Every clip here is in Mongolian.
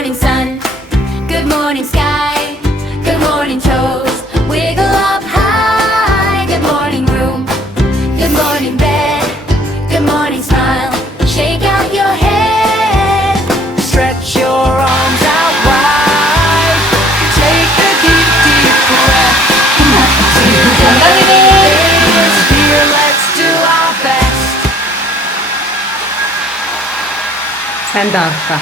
morning sun, good morning sky, good morning toes, wiggle up high, good morning room, good morning bed, good morning smile, shake out your head, Stretch your arms out wide. Take a deep breath. Here, let's do our best. Сайн даарла.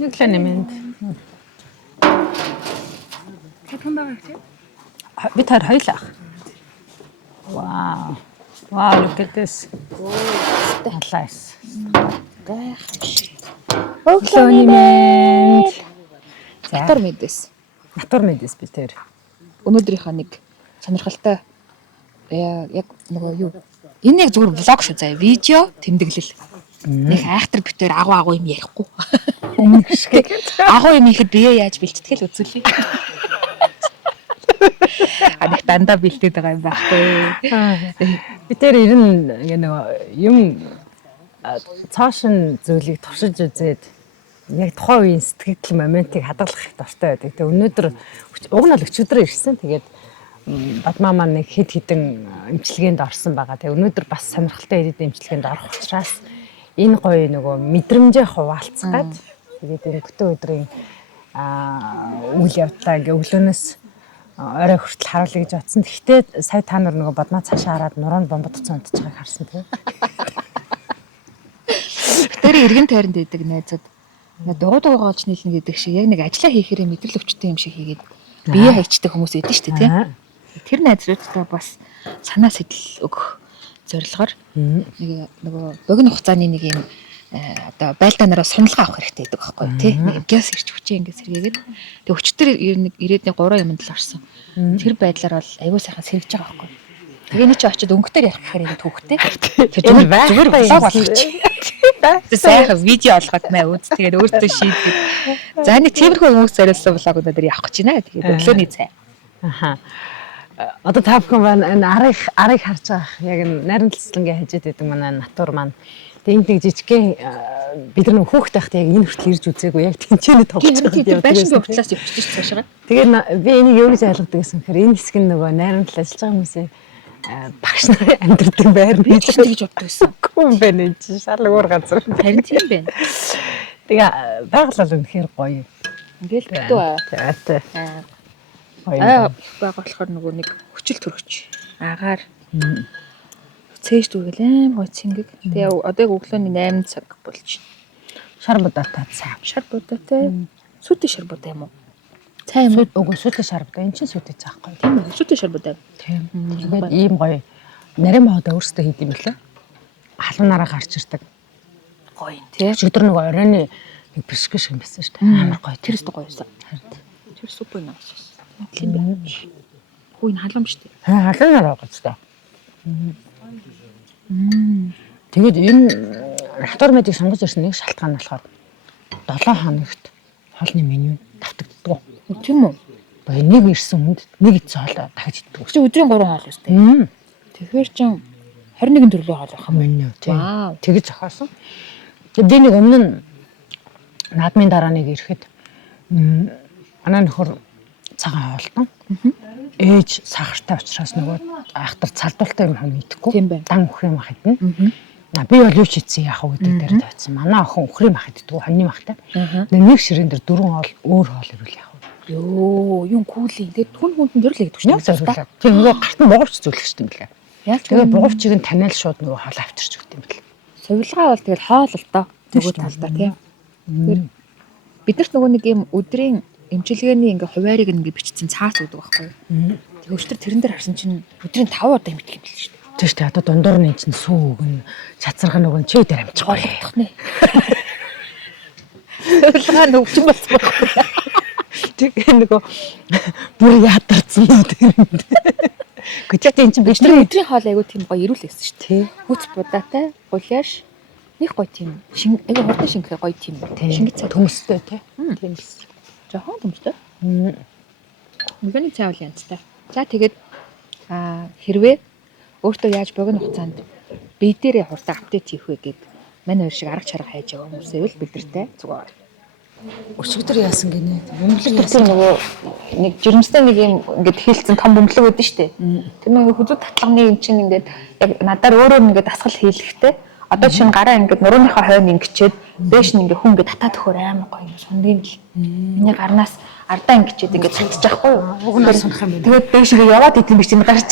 Нэг л нэмэнд. Хэдхэн байгаа вэ? Би тэр хоёлаа. Wow. Wow, look at this. Nice. Өглөөний мэнд. Натар мэдээс. Натур мэдээс би тэр. Өнөөдрийнхөө нэг сонирхолтой яг нөгөө юу? Энэ яг зүгээр влог шүү заа. Видео тэмдэглэл. Нэг айхтар битээр агуу юм ярихгүй. Өмнөх шиг. Агуу юм ихэд бие яаж бэлтгэл үзүүлээ. Нэг дандаа бэлтээд байгаа юм байхгүй. Би тэр ер нь нөгөө юм цаашин зүйлийг туршиж үзээд яг тухайн үеийн сэтгэл моментыг хадгалах их дуртай байдаг. Тэгээ өнөөдөр уг нь л өчигдөр ирсэн. Тэгээд бадмаа маань нэг хэд хэдэн эмчилгээнд орсон байгаа. Тэгээ өнөөдөр бас сонирхолтой ирээд эмчилгээнд орох учраас энэ гоё нөгөө мэдрэмжээ хуваалцгаад тэгээд энэ бүтэн өдрийн үйл явдлаа ингээ өглөөнөөс орой хүртэл харуулъя гэж бодсон. Гэхдээ сая та нар нөгөө бадмаа цаашаа хараад нуруунд бомбод утсан унтж байгааг харсан тийм. Тэр эргэн тойронд байдаг найзууд дуудаг гоолж нийлнэ гэдэг шиг яг нэг ажиллаа хийхээрээ мэдрэл өвчтэй юм шиг хийгээд бие хайчдаг хүмүүс байдаг шүү дээ тийм. Тэр найзуудтай бас санаа сэтэл өгөх зорилгоор нэг нөгөө богино хугацааны нэг юм одоо байлдаанаараа сунлага авах хэрэгтэй гэдэг байхгүй тий. Нэг газ ирч хүчээ ингээд сэргээгээд тэг өчтөр ирээд нэг 3 юмд л орсон. Тэр байдлаар бол аюу сайхан сэргэж байгаа байхгүй. Тэгээ нэг чи очиод өнгөтөр ярих гэхээр ингэ төвхтэй. Зүгээр влог болгочих. Сайхан видео олгоод маа үз. Тэгээд өөртөө шийдгээд. За нэг тиймэрхүү хүмүүс зориулсан влог өнөөдөр явах гэж байна. Тэгээд өглөөний цай. Аха. Одоо та бүхэн маань энэ арыг харж байгаа. Яг нарийн талцлангийн хажууд байдаг манай натур маань. Тэгээд энд нэг жижигхэн бид нар хүүхдээ байхдаа яг энэ хүртэл ирж үзээгүй. Яг тэнцээний тоглож байгаа. Байшин буудлаас явчихж цаашаа. Тэгээд би энийг юу гэж ойлгодог гэсэн хэрэг энэ хэсэг нь нөгөө найран тал ажиллаж байгаа хүмүүсээ багш нарын амьдардаг байр Би ч тэгж боддог байсан. юм байна энэ чинь шал өөр газар. Харин тийм байна. Тэгээ байгаль бол үнэхээр гоё. Ингээл битүү Тэ. байгаа болохоор нөгөө нэг хүчил төрөгч агаар цээж дүүгэл аим гоо цэнгэг. Тэгээ одоо яг өглөөний 8 цаг болж байна. Шар будаатай цай. Шар будаатай. Сүтэ шар будаа юм уу? Цай юм уу? Үгүй сүтэ шар будаа. Энд чинь сүтэ цаахгүй. Тийм үү? Сүтэ шар будаа. Тийм. Тэгээд ийм гоё. Нарийн баада өөрсдөө хийд юм лээ. Халуунаараа гарч ирдэг. Гоё тий. Өчигдөр нөгөө оройны нэг бишгэ шиг юм байсан шүү дээ. Амар гоё. Тэрс гоё байсан. Тэр супер наас. Тийм байна. Хүү энэ халуун шүү дээ. Халуунаараа гоц та. Тэгээд энэ натур медийг сонгож ирсэн нэг шалтгаан нь болохоор 7 хоногт хоолны меню давтагддаг. Тийм үү? Бая нэг ирсэн хүнд нэг эцэг хоол тагж иддэг. Чи өдрийн 3 хоол үстэй. Тэгэхээр чин 21 төрлийн хоол байх юм меню тийм. Тэгэж зохиосон. Тэгээд би нэг өмнө нь наадмын дараа нэг ирэхэд манай нөхөр цагаан хоолтон. Ээж сахартай учраас нөгөө айхтар цалдуултай юм хам идэхгүй. Дан өхрийн мах идэнэ. Би бол юу ч ийдсэн яах вэ гэдэг дээр тавьсан. Манай охин өхрийн мах иддэг, хоньны махтай. Нэг ширээн дээр 4 хоол өөр хоол ирүүл яах вэ? Йоо, юм куули. Тэгээд хүнд нь дэрлээ гэдэг шүү дээ. Тийм нөгөө гарт нь бугавч зүйлэх шүү дээ. Яаж тэгээд бугавчийг нь таниал шууд нөгөө хоол авчирч өгд юм бэл. Сувилгаа бол тэгэл хоол л доо. Нөгөө талдаа тийм. Тэгэхээр биднэрт нөгөө нэг юм өдрийн эмчилгээний ингээ хуваарийг ингээ бичсэн цаас өгдөг байхгүй юу? Тэгээ өчтөр тэрэн дээр харсан чинь өдрийн 5 удаа мэдэх юм биш үү? Тийм шүү дээ. Одоо дундуур нь чинь сүү өгнө, чацарх нь өгнө, чи дээр амжих гоё. Болгох нэ. Хулгай нөвчин болсон байна. Тэгээ нөгөө бүр ядарсан уу тэр. Гэхдээ эн чинь бид нар Өдрийн хоол айгу тийм гоё ирүүл байсан шүү дээ. Хүч будаатай, гуляаш нэг гоё тийм айгу хурдан шингэх гоё тийм шингэж цай төмөстэй тий. Тийм л. жоохон төмстэй. Мөний цай бол янзтай. За тэгээд хэрвээ өөртөө яаж богино хугацаанд бие дээрээ хурдан апдейт хийх вэ гэд мань хоёр шиг арга чарга хайж байгаа хүмүүсээ л бидэртэй зүгээр. Өчигдөр яасан гинэ. Бөмбөлөг Тэр нөгөө нэг жирэмстэй нэг юм ингээд хийлцэн том бөмбөлөг өгдөн штэ. Тэр нөгөө хөдөө татлагны юм чинь ингээд яг надаар өөрөөр ингээд асгал хийлэхтэй. Одоо чинь гараа ингээд нурууныхаа хойно ингэчээд дээш нь ингээд хүн ингээд татаад өгөхөр амар гоё юм сундын л. Миний гарнаас ардаа ингэчээд ингээд цагдчих байхгүй юу? угнаас сунах юм байна. Тэгээд дээш ингээд яваад идэм биш чинь гарч.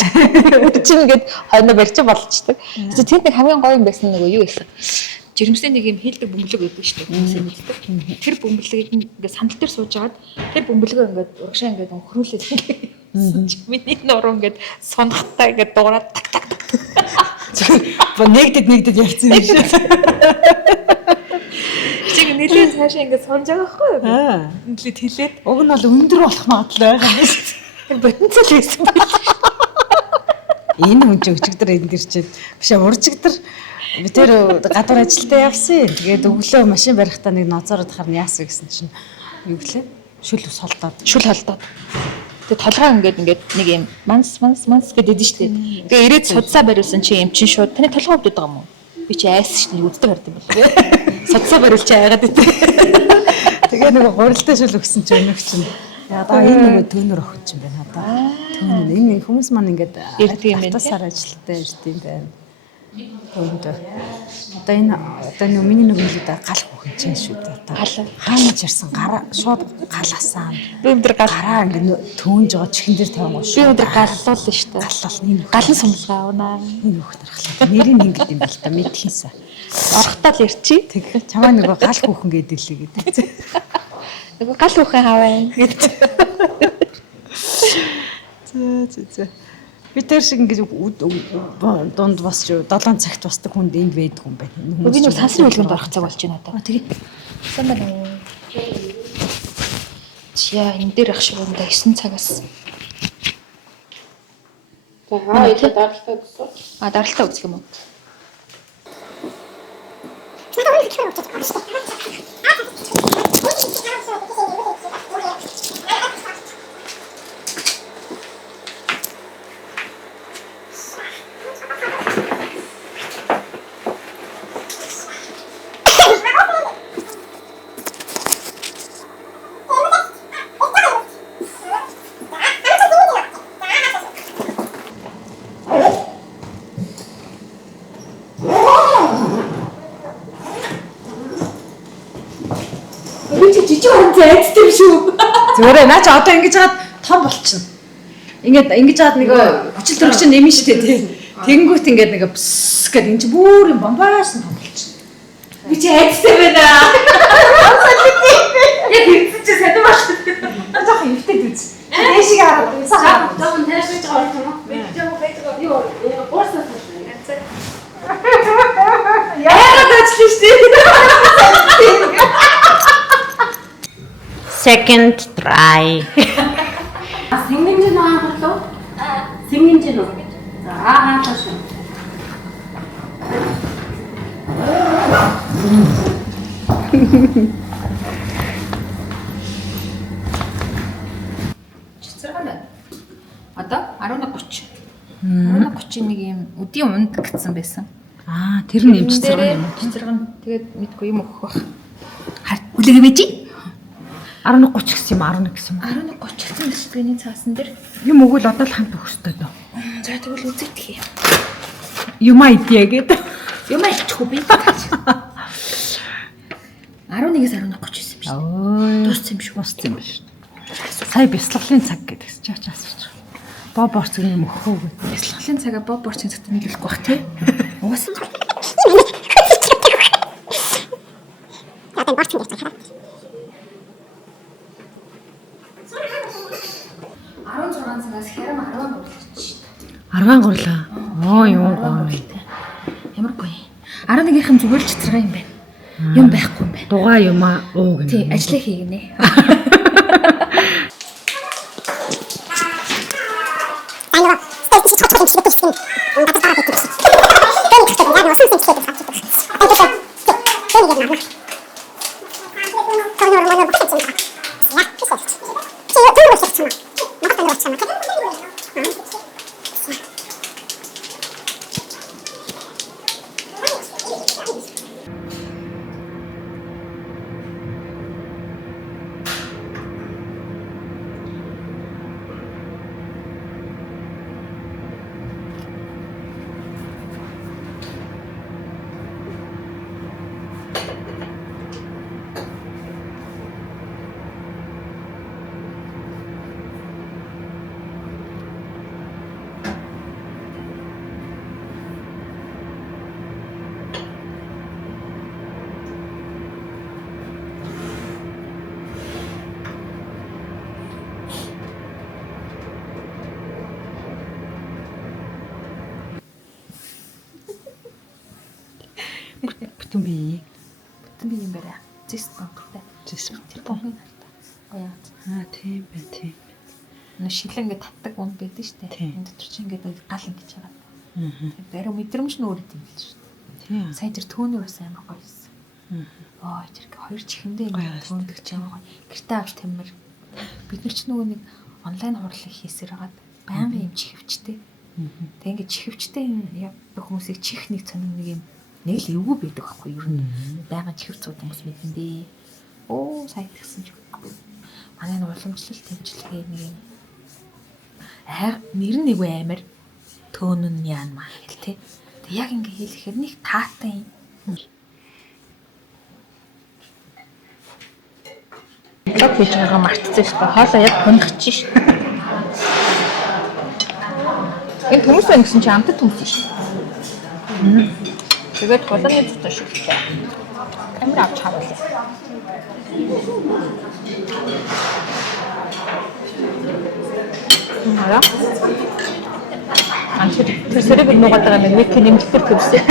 Чинь ингээд хойно барьж болчихдаг. Тэнд нэг хамгийн гоё юм байсан нөгөө юу гэсэн. Жирэмсний нэг юм хийлдэг бөмбөлөг өгдөө шүү дээ. Хүмүүсээ мэддэг. Тэр бөмбөлөгийг ингээд сандал дээр суужгаад тэр бөмбөлөгөө ингээд урагшаа ингээд хөрүүлээд миний нуруу ингээд сонхтой ингээд дуураад так так так. Нэгдэд явцсан юм шиг. Чиг нэлээд цаашаа ингээд сонж байгаа байхгүй юу? Нэлээд хилээд. Уг нь бол өндөр болох магадлал байгаа юм шүү дээ. Ботинцэл байсан байх. Энэ хүн ч өчигдөр энд ирчээд биш уржигдөр би тэр гадуур ажилдаа явсан. Тэгээд өглөө машин барихтаа нэг ноцороод харна яасан гэсэн чинь юу гэлээ? Шүл ус холдоод. Шүл холдоод. Тэгээ толгой ингээд нэг юм манс гэдэг дээ шүү дээ. Тэгээ ирээд судсаа бариулсан чи юм чин шууд таны толгой өвдөд байгаа юм уу? Би чи айс шүү дээ үздэг хард юм байна. Судсаа бариул чи айгаад идэв. Тэгээ нөгөө гурилтай шүл өгсөн чи өнөг чинь. Одоо энэ нөгөө төнөр өгч юм байна одоо. Төнөр энэ хүмүүс маань ингээд ирдэг юм байна. Тасаар ажилтаа ирдэг юм байна. Төөнд. Одоо энэ нөгөө миний нөгөө хэлээд гал хөхөн чинь шүү дээ. Одоо хаана чирсэн гараа шууд галаасаа. Би өндөр гараа ингээд төөнж байгаа чихэн дээр тавингоо шүү. Би өндөр галлуулна шүү дээ. Галлал нэг Галан сумлгаа авнаа. энэ хөхнөр хахлаа. Нэрийг ингэдэг юм байна л та мэдхийсаа. Орхотол ирчи. Тэг чамаа нөгөө гал хөхөн гэдэг лээ гэдэг. Нөгөө гал хүүхэн хаваа гэдэг. Зөө. Би тэр шиг ингэж дунд босч 7 цагт босдог хүнд энд байдаг юм байна. Би нэг сансрын үлгэнд орох цаг болж байна одоо. Тэгээ. Сан байна. Чия энэ дээр ах шиг юм да 9 цагаас. За хаа илүү даралтаа гэсэн. Даралтаа үзэх юм уу? Зүгээр наа чи одоо ингэж хаад том болчихно. Ингэж хаад нэг хүчил төрөх чинь нэмэн штэ тий. Тэнгүүт ингээд нэг бс гэдэг энэ чи бүр юм бомбаас том болчихно. Би чи хайцтай байна. Яг хэвчээ чи сэдэн байна. Жах хөвтэй үз. Дэшиг хараад За одоо тэрс гэж орох юм уу? Би жоо байдаг юу уурсаа байна. яагаад ажиллаж штэ. Second try. Сингэнжин хаалаа. Сингэнжин үү? За хаалаа шүү. Чицэрхэн байна. Одоо 11:30. 11:30 нэг юм өдийн унд гэсэн байсан. Тэр нэмчихсэн юм. Чицэрхэн тэгээд мэдгүй юм өгөх бах. Үлээгээ байж. 11:30 гэсэн юм 11 гэсэн юм. 11:30 гэсэн дисплейний цаасан дээр Юм өгвөл одоо л хамт өгөх ёстой дөө. за тэгвэл үзэгдэх юм. Юм айдиа гэдэг. Юм альчихгүй би. 11-ээс 11:30 юм шүү. Дууссан юм шүү. Дууссан юм биш. Сая бясалгалын цаг гэдэг чи асууж байгаа. Боо борцог юм өгөхөө гэдэг. Бясалгалын цагаа боо борцын цагт нийлүүлэх бах тий. Угаасан. Цагаас хэрэг 10 гурлаач. 10 гурлаа. Оо юм гоё. Ямар гоё. 11-ийнхэн зүгээр л чицэрга юм байна. Юм байхгүй юм байна. Дугаа юм аа уу гэнэ. Тий, ажлаа хийгнэ. Бүтэн бие. Бүтэн би юм байна. Зис бомбтой. Зис Тэр бомбын хартай. Гоёа. Тийм бай тийм. Нэг шилэн ингээд татдаг бомб байдаг шүү дээ. Тийм. Энэ дотор чи ингээд гал ингэж байгаа. Аа. Баруун мэдрэмж нь өөр юм л шүү дээ. Тийм. Сайн тэр төөний бас амар гоё байсан. Аа тэр хоёр чихэндээ ингээд төөндөгч байгаа. Гэртээ авч тамир. Бид нар ч нөгөө нэг онлайн хурлаг хийсээр хагаад байнгын юм чихвчтэй. Тэг ингээд чихвчтэй явдаг хүмүүсийг чих нэг цоног нэг юм нэг л эвгүй байдаг байхгүй юу? Ер нь байнга чихвцүүд хүмүүс мэднэ. Оо сайн тэгсэн ч манай уламжлалт тэмцэлгээ нэг юм нэр нэг амар төөнн яан маа гэл те. Тэг яг ингээ хэлэхээр нэг таатай юм. Лог хийж байгаа мартчихсан шүү дээ. Хоолоо яг хөнгөж шүү. Энэ хүмүүс байна гэсэн чи амтд хүмүүс шүү. Тэгээд холооны дотор шүлжээ. Камер авч хавлаа. Мара. Тэр сэрэг нугаад байгаа нэг нэмэлтэр төвсөө.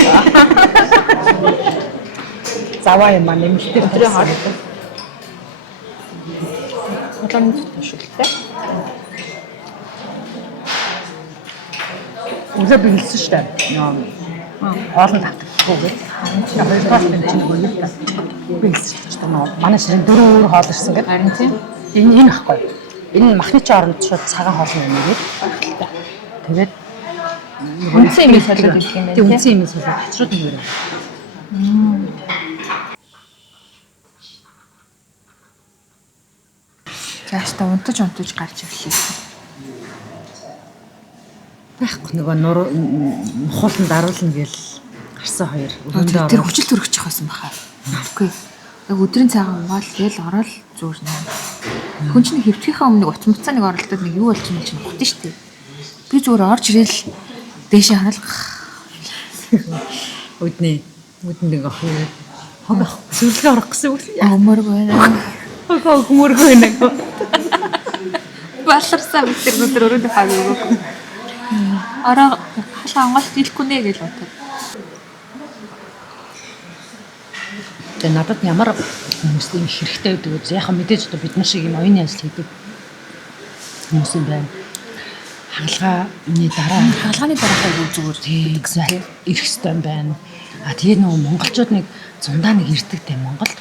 Заваа юм аа нэмэлтэр Тэр хаад. Холооны дотор шүлжээ. Үзээ биелсэн шүү дээ. Хоолнд тавтаггүй. Хоёр тал чинь нэг та. Биелсэн шүү дээ. Манай ширэн 4 өөр хоол ирсэн гэдэг. Харин тийм. Энэ ахгүй. Энэ махны чи оронд шууд цагаан хоол юм нэгээд. Тэгээд Үнсэн юм солиод ирэх юм байна. тийм үнсэн юм солиод хацрууд юм байна. Зааш та унтаж гарч ирлээ. Байхгүй нөгөө нухуулан даруулна гээл гарсан хоёр. Тэр хүчил төрөгч байсан баха. Үгүй. Яг өдрийн цагаан угаал гээл ороод зүүрнэ. Хүн чинь хөвтгийнхаа өмнө утас муцаа нэг оролдоод нэг юу болж юм чинь хутэн штэ. Би зүгээр орж ирэл дээшээ хараад үднээ ингээ хог сүрлээ орох гэсэн үг. өмөр байна. Хог мөргөө нэг. Баларсаа бид тэр өдөр өрөөнд хаагүй. Араа халаа ангаалт хэлэхгүй нэ гэж боддог. Тэгээ надад ямар хүмүүст юм хэрэгтэй байдаг вэ? Яг мэдээж одоо бид нар шиг юм оюуны ажил хийдэг хүмүүс юм байна. Хагалгааны дараа зүгээр тийм ирэх ёстой юм байна. А тэгээ нөгөө монголчууд нэг зундаа нэг ирдэг тийм Монголд.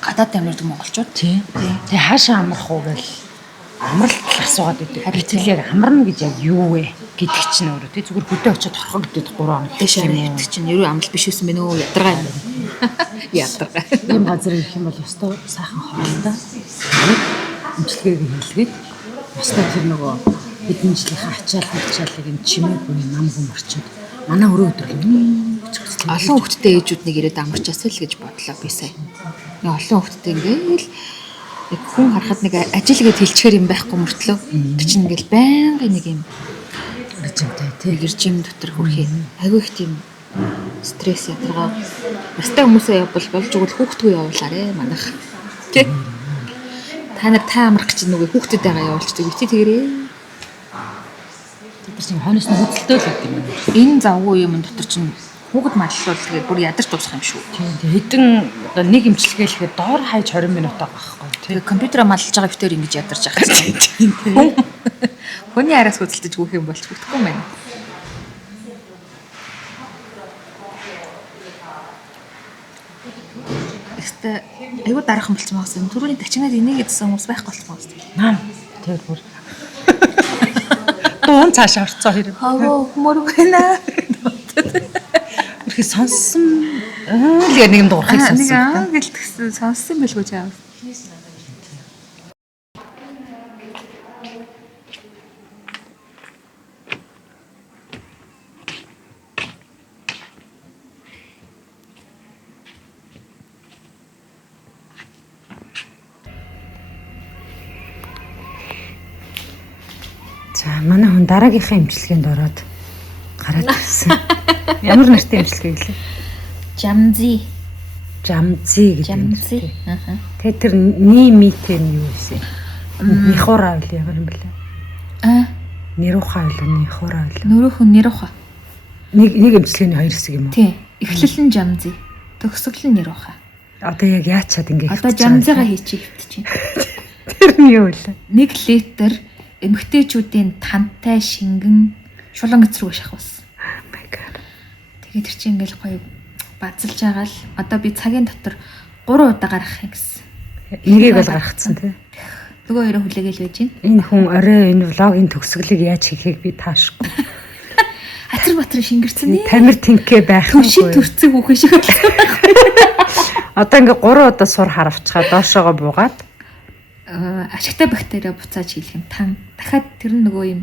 Гадаад амьдардаг монголчууд Тийм. Тэгээ хаашаа амрах уу гэл амралт асуугаад байдаг. Харин яг амарна гэж яг юу вэ гэдэг чинь өөрөө тий зүгээр хөдөө очиод хорхоо гэдэг 3 хоног дэшээ ирдэг чинь ерөө амлал биш байсан мэн үү ядаргаа юм. Ядаргаа. ийм газар ирэх юм бол ёстой сайхан хоолтой имчилгээг хийлгээд ёстой тэр нөгөө хэдэн жилийнхаа ачааллыг юм чимээ бүний нам хүм орчиод манай өрөө өдөр Олон хүүхдтэй ээжүүд нэг ирээд амарчаасаа л гэж бодлоо би сая. Нэг олон хүүхдтэй ингээл яг хүн харахад нэг ажил гээд хэлчихээр юм байхгүй мөртлөө. Тэр чинь ингээл байнгын нэг юм режимтэй тий режим дотор хүрхээ. Айгүй их тийм стресс ядаргаа. Настай хүмүүсээ явбал болж өгвөл хүүхдгүй явуулаарэ манайх. Тэ. Та амрах гэж нүгэ хүүхдэдтэйгээ явуулчихдаг. Өвчтэй тэгэрээ. тэр чинь хойноос нь хөдөлтөө л гэдэг юм. Энэ завгүй юм дотор чинь хүүхэд маллуул тэгээд бүр ядарч дуусах юм шүү. Тийм хэдэн одоо нэг имчилгээйлэхэд доор хаяж 20 минут байгаа байхгүй тий. Тэгээ компьютераа маллаж байгаа битээр ингэж ядарч байгаа чинь. Хүний араас хөдөлтөж гүөх юм болж бүтэхгүй юм байна. Ихтэй айгуу дараахан болчихсон байгаа юм. Түрүүний тачигнаад энийг идсэн хүмүүс байхгүй болчихсон байгаа юм. Наа тэр бүр дуун цаашаа орцоо хэрэг. Хаваа мөргөнаа. Үрхий сонссон л нэг юм дуурахыг Нэг сонссон. гэлтгсэн сонссон байлгүй чаа. За манай хүн дараагийнхаа имчилгээнд ороод гараад ирсэн. Ямар нэртэй имчилгээ гэлээ? Жамзи. Жамзи гэдэг. Жамзи. Тэгээ тэр нимитэ нь юу вэ? Нихура үл ямар юм бэлээ? Нирууха үл нихура үл. Нөрөөхөн нэрууха. Нэг имчилгээний хоёр хэсэг юм уу? Тийм. Эхлэл нь жамзи. Төгсгөл нь нэрууха. Одоо яг яачаад ингэ Одоо жамзигаа хийчих хэвчээ. Тэр нь юу вэ? 1 литр эмэгтэйчүүдийн тантай шингэн шулан гэц рүү шахвас. Oh my god. Тэгээд тэр чинь ингээл гоё базалж байгаа л одоо би цагийн дотор 3 удаа гаргах юм гэсэн. Энийг бол гаргацсан тий. Нөгөө хоёроо хүлээгээл байж байна. Энэ хүн орой энэ влогийн төгсгөлийг яаж хийхийг би таашгүй. Хатар батар шингэрсэн нэ. Тамир тэнхээ байх Төвшин төрцөг үхэн шиг болсон. Одоо ингээ 3 удаа сур харавчгаа доошоогоо буугаад Ашигтай бактериа буцааж хийх юм тан. Дахиад тэр нь нөгөө юм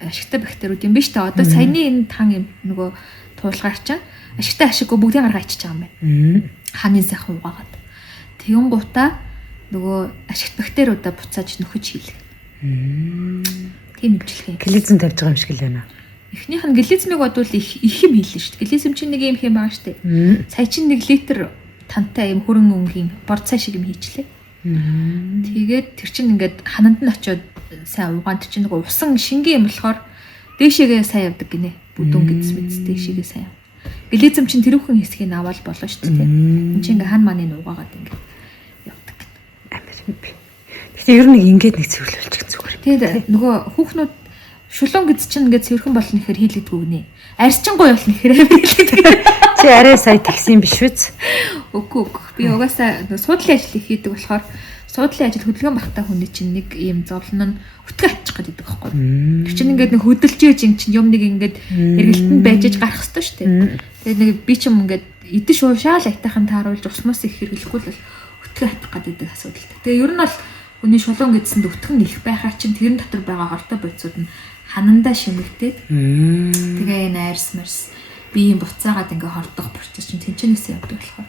ашигтай бактериуд юм биш үү? Одоо саяны энэ тан юм нөгөө туулгаар чинь ашигтай ашиггүй бүгдийг гаргаачихж байгаа юм байна. Хааны сайхан угаагаад. Тэгэн гутаа нөгөө ашигт бактериудаа буцааж нөхөж хийлгэх. Тийм хэмжлэх юм. клизм тавьж байгаа юм шиг л байна. Эхнийх нь глизмиг бодвол их юм хийлээ шүү дээ. Глизм чинь нэг юм хэм байгаа шүү дээ. Сая чинь 1 литр тантай юм хөрөн өнгөний борцоо шиг юм хийчлээ. Тэгээд тэр чинь ингээд хананд нь очиод сайн угаанд чинь нэг усан шингийн юм болохоор дээшээгээ сайн явдаг гинэ. Бүдүүн гэдс мэдс дээшээгээ сайн. Глизм чинь тэрүүхэн хэсгийг аваад болоо шүү дээ. Энд чинь ингээд хан мааны угаагаад ингээд явдаг. Амар юм би. Гэтэ ер нь ингээд нэг цэвэрлүүлчих зүгээр. Тэгээд нөгөө хүүхнүүд шулуун гэдс чинь ингээд цэвэрхэн болно гэхээр хийлэгдэггүй гинэ. Арьсчин гоё болно гэхээр хийлэгдэг. Чи арай сая тэгсэн биш үз? Үгүй. Би угаасаа суудлын ажил хийдэг болохоор суудлын ажил хөдөлгөөн багтаа хүний чинь нэг ийм зовлон нь өтгөө атчих гэдэг байхгүй. Тэр чинь ингээд нэг хөдөлж ийж ин чинь юм нэг ингээд эргэлтэнд байж иж гарах хэрэгтэй шүү дээ. Тэгээд нэг би ч юм ингээд идэж уушаал айтайхан тааруулж усмаас их хэрэглэхгүй л өтгөө атах гэдэг асуудал. Тэгээ ер нь бол хүний шулуун гэдсэнд өтгөн их байхаар чинь тэрэн дотор байгаа хортой бодисууд нь ханандаа шимэгдээд тэгээ энэ айрс марс биеийн буцаагаад ингээ хордох процесс чинь тэнцэнээс явдаг болохоор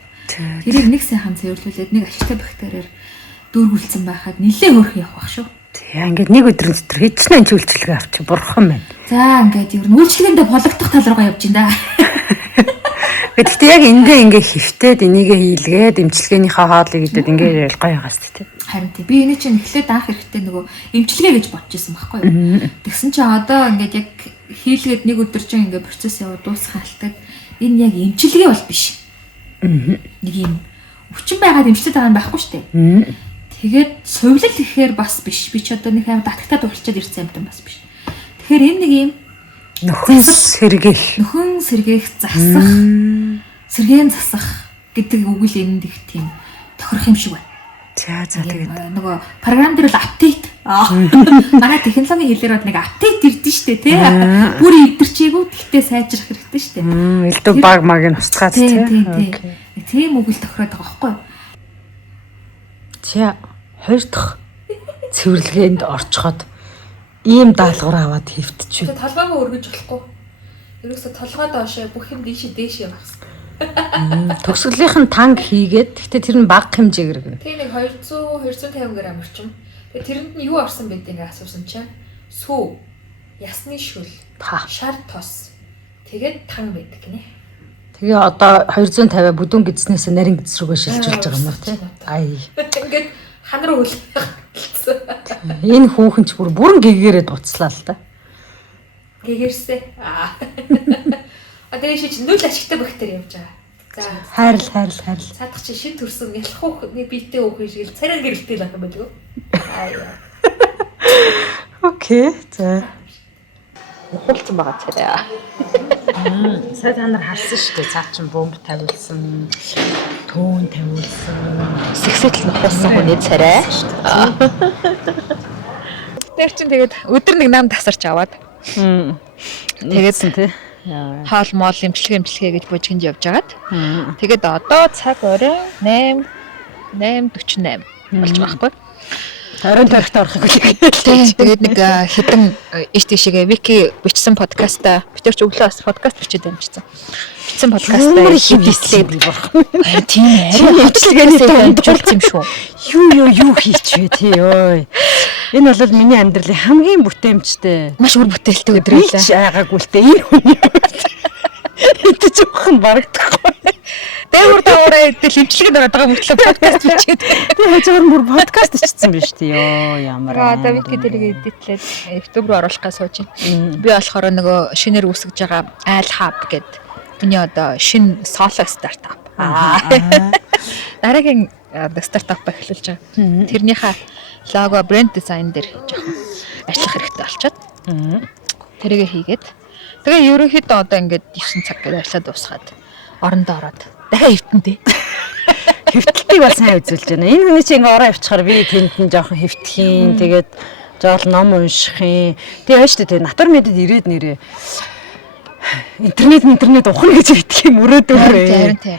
тэрийг нэг сайхан цэвэрлүүлээд нэг ашигтай бактериар дүүргүүлсэн байхад нэлээд хөрх явах бах шүү. Тэгээ ингээд нэг өдрийн дотор хэдчнээ үйлчлэгээ авчих бурхан байна. За ингээд ер нь үйлчлэгээндээ бологдох тал руугаа явж байна да. Гэхдээ яг эндээ ингээ хөвтөөд энийгээ хийлгээд эмчилгээнийхээ хоолыг идэд ингээ гоё байгаас тий. Харин тий би энэ чинь эхлээд анх эрэхтэй нөгөө эмчилгээ гэж бодож ирсэн байхгүй юу. Тэгсэн чинь одоо ингээд яг хийлгээд нэг өдөр чинь ингээ процесс яваад дуусах халтад энэ яг эмчилгээ бол биш. Нэг юм өвчин байгаад эмчилээд байгаа юм байхгүй шүү дээ. Тэгээд сувлал гэхээр бас биш. Би ч одоо нэг аим татагтаа дуулчаад ирсэн юм бас биш. Тэгэхээр энэ нэг юм Нөхөн сэргээх засах, сэргээн засах гэдэг үг л энд их тийм тохирох юм шиг байна. За тэгээд нөгөө програм дээр л апдейт. Манай технологийн хэлээр бол нэг апдейт ирдэ штэ тий. Бүр идэрчээгүй гэхдээ сайжрах хэрэгтэй штэ. элдв баг маг нь устгаад тий. Тийм үг л тохироод байгаа байхгүй юу? За 2 дахь цэвэрлэгээнд орчход ийм даалгавар аваад хэвтчихв. Тэгээ толгойгоо өргөж болохгүй. Ерөөсө толгой доошоо бүх юм дээшээ явах хэрэгтэй. Төгсгөлийнх нь танк хийгээд гэхдээ тэр нь бага хэмжээгээр гэнэ. Тэгээ нэг 200 250 г орчим. Тэгээ тэрэнд нь юу орсон бэ гэдэг асуусан чинь сүү, ясны шүл, шар тос. Тэгээд тан байдаг гинэ. Тэгээ одоо 250 бүдүүн гэдснээс нарийн гэдс рүүгээ шилжүүлж байгаа юм уу тий? Ай. Ингээд хан руу хөлсөн. Энэ хүүхэн ч бүрэн гэгээрээ дуцлаа л да. Гэгэрсэ. Одоо энэ чинь нүүл ашигтай бактери явж байгаа. Хайрл. Цаадах чи шид төрсөн ялах уу биетээ өөх шиг царай гэрэлтэй байх юм байна лөө. Окей. За. Ухуулсан байгаа царай. Сая та нар харсан шүү дээ. Цаа чин бомб тавиулсан, төөн тавиулсан. Сэгсэтэл нухуулсан хүний царай. Тэр чин тэгээд өдөр нэг нам тасарч аваад. Тэгээдсэн тий. Хаал моол имчилгээ гэж бужигнд явж агаад. Тэгээд одоо цаг орой 8:48 болж байгаа байхгүй. Оройн тарихт орохыг үлээ. Тэгээд нэг хэдэн иш тийшээ вики бичсэн подкаста бид ч өглөө бас подкаст бичээд амжсан. Бичсэн подкаста хийлээ болох. Тийм ээ. Хөтөлгөөний дэмжүүлсэн юм шүү. Юу хийчихвэ тий ой. Энэ бол миний амьдралын хамгийн бүтээмжтэй. Маш үр бүтээлтэй өдөр байлаа. Чи айгаагүй л дээ энэ хүний. Эдэж явах нь барагдахгүй. Дэвэр даураа идэл имчилгээнд ороод байгаа мөртлөө подкаст бичээд. Тэгээ хажуугаар бүр подкаст хийчихсэн биз тий ёо ямар. Одоо вики дээрээ эдитлээд YouTube руу оруулах гэж сууж байна. Би болохоор нөгөө шинээр үүсгэж байгаа Айл Hub гэдэг миний одоо шинэ соло стартап. Дараагийн стартап эхлүүлж байгаа. Тэрнийхээ лого брэнд дизайн дээр жоохон ажиллах хэрэгтэй болчиход. Тэрийг хийгээд тэгээ ерөнхийдөө одоо ингээд 9 цаг гээд ажиллаад дуусгаад орондоо ороод дахиад хөвтөндөө. Хөвтөлтийг бас сайн үзүүлж байна. Энэ хүний чинь ингээ ороо явчихаар би тэнд нь жоохон хөвтөхийн, тэгээд жоол ном унших юм. Тэгээ байна шүү дээ. Натар мэдэд ирээд нэрээ интернет ухна гэж хэлдэг юм өрөөдөө. Харин тийм.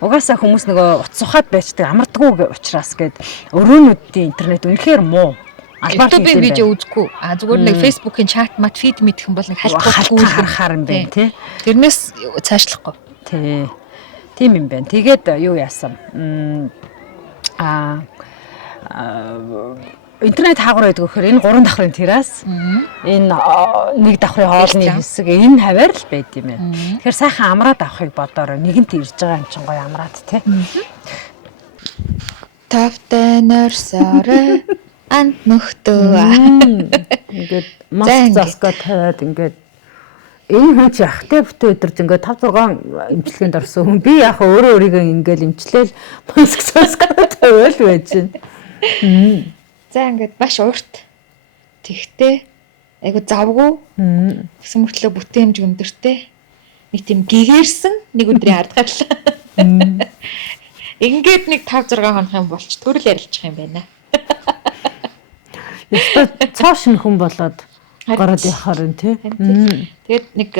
Угаасаа хүмүүс нөгөө утас ухаад байждаг амардаггүй учраас гээд өрөөнүүдийн интернет үнэхээр муу. YouTube-ийн видео үзэхгүй. Зүгээр нэг Facebook-ийн чат мат фид мэдэх юм бол нэг хальтгуулгүй харахаар юм байна тий. Тэрнээс цаашлахгүй. Тий. Тийм юм байна. Тэгээд юу яасан? Интернет хаагур байдаг гэхээр энэ 3 давхрын террас энэ нэг давхрын хоолны хэсэг энэ хавар л байд юм байна. Тэгэхээр сайхан амраад авахыг бодоорой. Нэгэнт ирж байгаа юм чин гоё амраад тий. Тавтай норсороо ант нөхдөө. Ингээд маск заска тавиад ингээд энэ хүн чи ахтай бүтэ өдөрж ингээд 5-6 имчилгээнд орсон хүн би яг өөрийгөө ингээд имчлээл маск заска тавиал байж байна. За ингээд маш урт. Тэгтээ айгу завгүй. Гэсэн мөртлөө бүтээмж өндөртэй. Нэг тийм гэгэрсэн нэг өдрийн ард гарлаа. Ингээд нэг 5-6 хоног юм болч төрөл ярилчих юм байна. Ястаа цааш нь хүн болоод гараад явахаар нь тий. Тэгээд нэг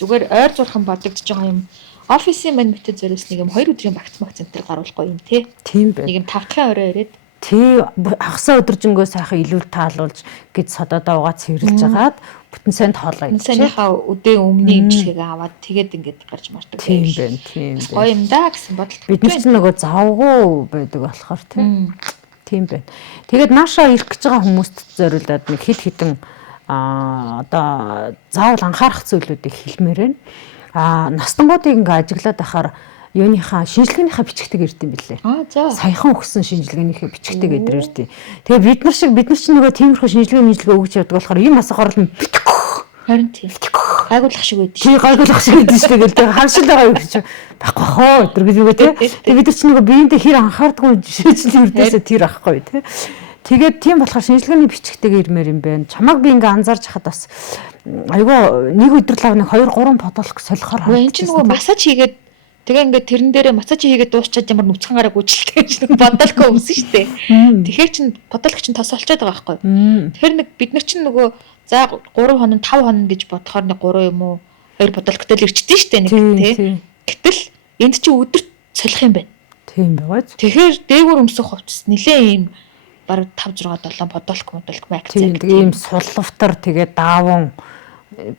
зүгээр ойр зурхан бодогдож байгаа юм. Офисын мань мэтэд зориулсан нэг юм 2 өдрийн багц центр гаруулахгүй юм тий. Тийм байна. Нэг юм 5-ын орой ирээд тий хагасаа өдөржингөө сайхан илүүл таалуулж гэж содоодоо угаа цэвэрлж агаад бүтэн сайн тоолоо гэж. Санийхаа өдөө өмнө имчилгээгээ аваад тэгээд ингээд гарч мардаг. Тийм байна, тийм байна. Гоё юм да гэсэн бодолтой. Бид нар ч нөгөө завгүй байдаг болохоор тийм байна. Тэгээд наашаа ирэх гэж байгаа хүмүүст зориулаад нэг хит хитэн одоо заавал анхаарах зүйлүүдийг хэлмээр байна. Настангуудыг ингээ ажиглаад ахаар юуныхаа шинжилгээнийхээ бичгтэг ирд юм билээ. За. Саяхан өгсөн шинжилгээнийхээ бичгтэг эдэр ирд. Тэгээ бид нар чинь нөгөө тиймэрхүү шинжилгээ өгч явдаг болохоор юм асахаар л битгэх. Харин тийм. Гайгуулах шиг байдаг. Тий гайгуулах шиг байдаг шүү дээ. Тэгээ харшил байгаа юм гэж байхгүй хоо өдр гэж үгүй тий. Тэгээ бид нар чинь нөгөө биеиндээ хэр анхаардгүй шинжилгээ үрдээсээ тэр ахгүй тий. Тэгээд тийм болохоор шинжилгээний бичгтэйг ирмээр юм байна. Чамайг би ингээ анзаарч хахад бас айгүй нэг өдөр л нэг 2-3 подолк солихоор харагдсан. Энд чинь нөгөө массаж хийгээд тэгээ ингээд тэрэн дээрээ массаж хийгээд дуусчаад ямар нүцгэн гараг үжилтэй гэж нэг бодолгүй өмсөн шүү дээ. Тэгэхээр чин подолк чин тос олцоод байгаа байхгүй. Тэгэхээр нэг бид нар чин нөгөө за 3 хоног 5 хоног гэж бодохоор нэг 3 юм уу 2 подолктой л ирчдээ шүү дээ нэг тий. Гэтэл энд чи өдөрт солих юм байна. Тийм байгаа. Тэгэхээр дээгүүр өмсөх хувцас нилээ ийм бараг 5-6-7 подолк макс тийм ийм суллавтар тэгээ даавун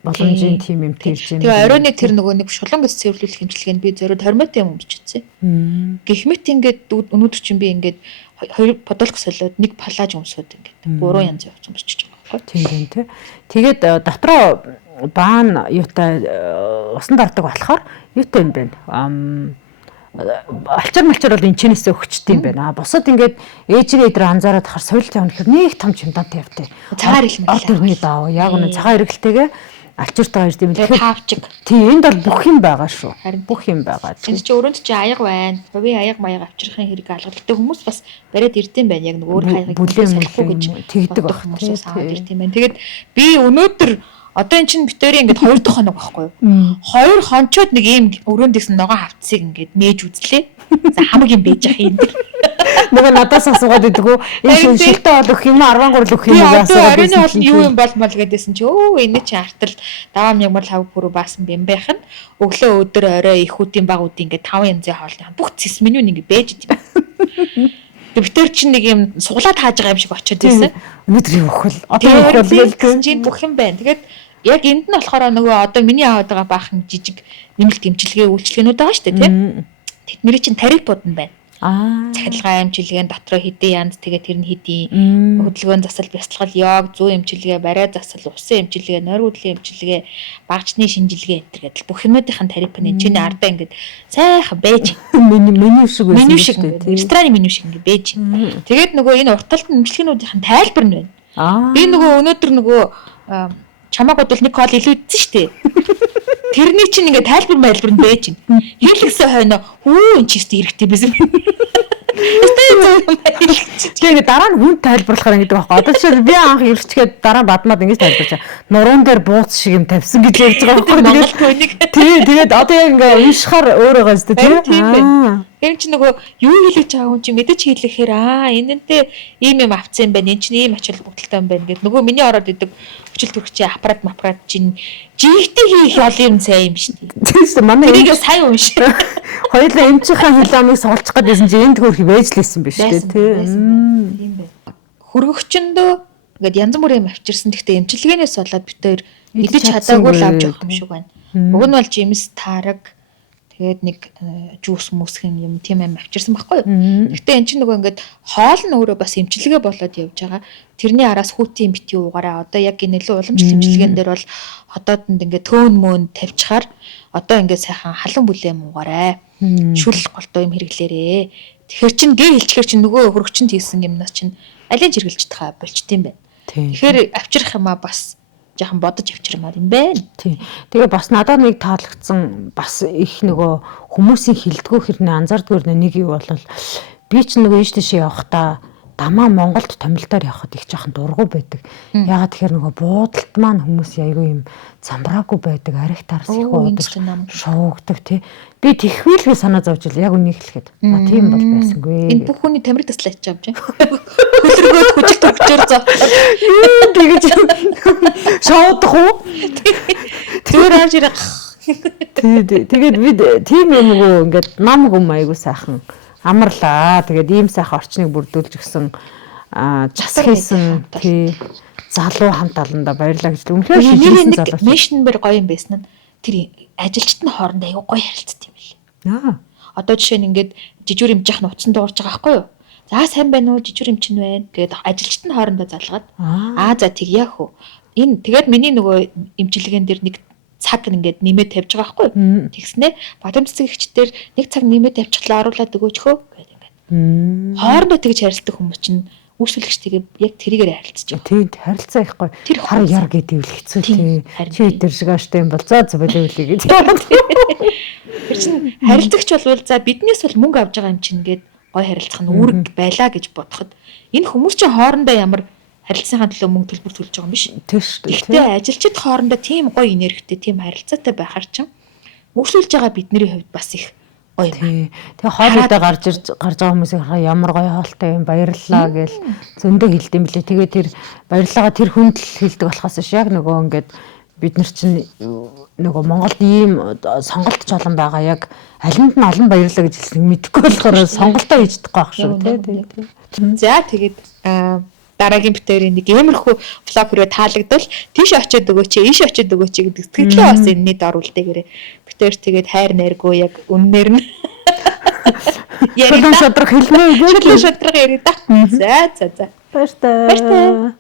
боломжийн тим юм тэрж юм. Тэгээ оройны тэр нөгөө нэг шулуун гэс цэвэрлүүлэх хэмжлэгэнд би зориод 20 мт юм өмсчихсэн. Гихмит ингээд өнөөдөр чинь би ингээд 2 подолк солиод нэг палаж өмсөд ингээд 3 янз явц өмсчихэж байгаа. Тийм байна тий. Тэгээд дотроо баан юутай усан дардаг болохоор юутай юм байна. Алчаар малчаар бол энэчнээс өгчтэй юм байна. Бусад ингээд ээжрээ эдэр анзаараад хахаар соёлт явна гэхээр нэг том чемодантай явтай. Цагаан эргэлт орд ирний даав. Яг үнэ цагаан эргэлтэйгээ Алчууртайгаа ирд юм. Тэгээ тавчиг. Тийм энд бол бүх юм байгаа шүү. Харин Бүх юм байгаа. Энд чи өрөөнд чи аяга байна. Бовын аяга маяга авчрахын хэрэг алга. Гэтэ хүмүүс бас бариад ирдэм байна. Яг нэг өөр хаягийг салахгүй гэж тэгдэг баг. Хүмүүсээс аваад ирдэм байна. Тэгээд би өнөөдөр одоо эн чинь битэрийн ингээд 2 дахь хоног байхгүй юу? 2 хончоод нэг ийм өрөөнд ирсэн ногоон хавцыг ингээд нээж үзлээ. За хамаг юм байж ах юм. Нөгөө надаас асуугаад идэггүй. Энэ шилтэй бол өгөх юм 13 өгөх юм уу асуугаад байсан. Оройн бол юу юм бол мал гэдээсэн чи өө энэ чи артал давам ямар хав бүрүү баасан юм байх нь. Өглөө өдөр орой их үдийн баг үдийн ингээд 5 янзын хоолны бүх цэс меню ингээд бэж идэв. Битэр чинь нэг юм суглаад хааж байгаа юм шиг очиод байсан. Өнөөдөр юу өгөх вэ? Одоо юу өгөх вэ? Чинь бүх юм байна. Тэгээд яг энд нь болохоор нөгөө одоо миний аваад байгаа баахан жижиг нэмэлт эмчилгээ үйлчлэгээнүүд байгаа шүү дээ тийм. Тэдний чинь тарифууд нь байна. Цахилгаан эмчилгээ дотроо хэдэн янз тэгээ тэр нь хэдийн хөдөлгөөн засал бясалгал йог зүү эмчилгээ барай засал усан эмчилгээ нойр хөдлийн эмчилгээ багчны шинжилгээ энэ гэдэг бүх юмнуудын тариф нь чиний ардаа ингээд сайхан байж меню шиг байсан шүү дээ. Рестораны меню шиг ингээд байж. Тэгээд нөгөө энэ урт талын эмчилгээнүүдийн тайлбар нь байна. Би нөгөө өнөөдөр нөгөө чамааг бодвол нэг кол илүү идсэн шүү дээ. Тэрний чинь ингээд тайлбар нь байж байна. Хийлгсэн хойно хүү эн чист хэрэгтэй байсан. Тэгээд дараа нь хүн тайлбарлахаар ингэдэг байхгүй. Одоо чинь би анх ирчгээд дараа бадмаад ингэж тайлбарлаж байгаа. Нуруунд дээр бууц шиг юм тавьсан гэж ярьж байгаа байхгүй. Монгол хүнийг. Тэгээд одоо яг ингээ уншихаар өөрөөгөө зү тийм байна. Тэр чинь нөгөө юу хэлэж байгаа хүн чинь мэдээж хэлэхээр энэнтэй ийм юм авцсан юм байна. Энд чинь ийм ачаал бүгдэлтэй юм байна гэд нөгөө миний ороод идэг хүчил төрөгчийн аппарат чинь жигтэй хийх олон юм сайн юм шүү дээ. Тийм манай энийг сайн унш. Хоёулаа эмчийнхаа хилаамыг суулчих гэдээсэн чинь энд хөрх вэжлээсэн биш үү тийм байна. Хөргөгчөндөө ингээд янз бүрийн юм авчирсан. Гэхдээ эмчилгээнээс болоод битээр идэж чадаагүй л авч явах юм шиг байна. Уг нь бол жимс таараг тэгээд нэг жуус мөсгэн юм тийм юм авчирсан байхгүй юу. Гэхдээ эн чинь нөгөө ингээд хоол нь өөрөө бас эмчилгээ болоод явж байгаа. Тэрний араас хүүтийн бити уугаараа одоо яг энэ илүү уламжлалт эмчилгээнд дээр бол хотоодонд ингээд төөн мөн тавьчихаар одоо ингээд сайхан халан бүлэм уугаарай. Шүл голдуу юм хэрэглээрээ. Тэгэхээр чин гээ хэлчихэр чин нөгөө хөрөгчөнд хийсэн юмнаас чин алийг хэрглэж тахаа болчт юм байна. Тэгэхээр авчрах юмаа бас жоохон бодож авчирмаар юм байна. Тийм. Тэгээ бас надад нэг таалагдсан бас их нөгөө хүмүүсийн хилдэггүй хэрнээ анзаардгүй нэг юу бол би ч нөгөө ийш тийш явахдаа дамаа Монголд томилдоор явхад их жоохон дургу байдаг. Ягаад тэгэхээр нөгөө буудалд маань хүмүүс айгүй юм замбраагүй байдаг, арих тарс их уудаг, шуугдаг тий. Би тэгхвэлгүй санаа зовж ил яг үнийг хэлэхэд. Тийм бол байсангүй. Энэ бүх хүний тамирт таслаач авч байна. Хөлргөөд хүчил төгчөөр зов. Тэгэж шуудах уу? Тэр авч ирэх. Тэгээд би тийм юмгүй ингээд нам гүм айгүй сайхан амарлаа. Тэгээд ийм сайхан орчныг бүрдүүлж өгсөн час хийсэн тий залуу хамт олондоо баярлалаа гэж үнэхээр шийдсэн залуу. Мэшнбэр гоё юм байсан нь тэр ажилчид нь хоорондоо айгүй гоё харилцдаг юм билээ. Одоо жишээ нь ингээд жижүүр эмчийнх нь утсан дуурж байгаа байхгүй юу? За сайн байна уу жижүүр эмч нь байна. Тэгээд ажилчид нь хоорондоо залгаад за тэгье хөө. Энэ тэгээд миний нөгөө эмчилгээн дээр нэг цаг ингээд нэмээд тавьж байгаа байхгүй юу? Тэгснэ бадам цэцэгчдэр нэг цаг нэмээд тавьчихлаа оруулаад өгөөчхөө гэдэг ингээд. Хоорондоо тэгж харилцдаг хүмүүс чинь үйлчлэгчтэйгээ яг тэрийгээр харилцаж байгаа. Тийм харилцаа ихгүй. Тэр хар яр гэдэг үл хэцүү тий. Чи тэр шиг ааштай юм бол за зөвлөө үлээ гэж. Тэр чинь харилцагч болвол за биднээс бол мөнгө авж байгаа юм чинь ингээд гой харилцах нь үүрэг байлаа гэж бодоход энэ хүмүүс чинь хоорондоо ямар харилцаагаа төлөө мөнгө төлбөр төлж байгаа юм биш. Тийм шүү дээ. Гэхдээ ажилчид хоорондоо тийм гоё энергитэй, тийм харилцаатай байхаар чинь үйлчлүүлж байгаа бидний хувьд бас их гоё юм. Тэгээ хоолойдоо гарч байгаа хүмүүсийн хараа ямар гоё хоолтой юм баярлалаа гэж зөндөө хэлдэм билээ. Тэгээ тэр баярлалаа тэр хүнд л хэлдэг болохоос ш яг нөгөө ингээд бид нар чинь нөгөө Монголд ийм сонголт жолон байгаа яг алинд нь олон баярлалаа гэж хэлсэн мэдэхгүй болохоор сонголтоо хийж чадахгүй байх шүү тий. За тэгээд дараагийн битэрийн нэг иймэрхүү влог хүрээ таалагдвал тийш очиод өгөөч, ийш очиод өгөөч гэдэг сэтгэлээ бас энэний дор үлдээгээрээ битэр тэгээд хайр найргүй яг үннээр нь Шодрог хэлмээ гэж шодрог яриа да. За. Баярлалаа.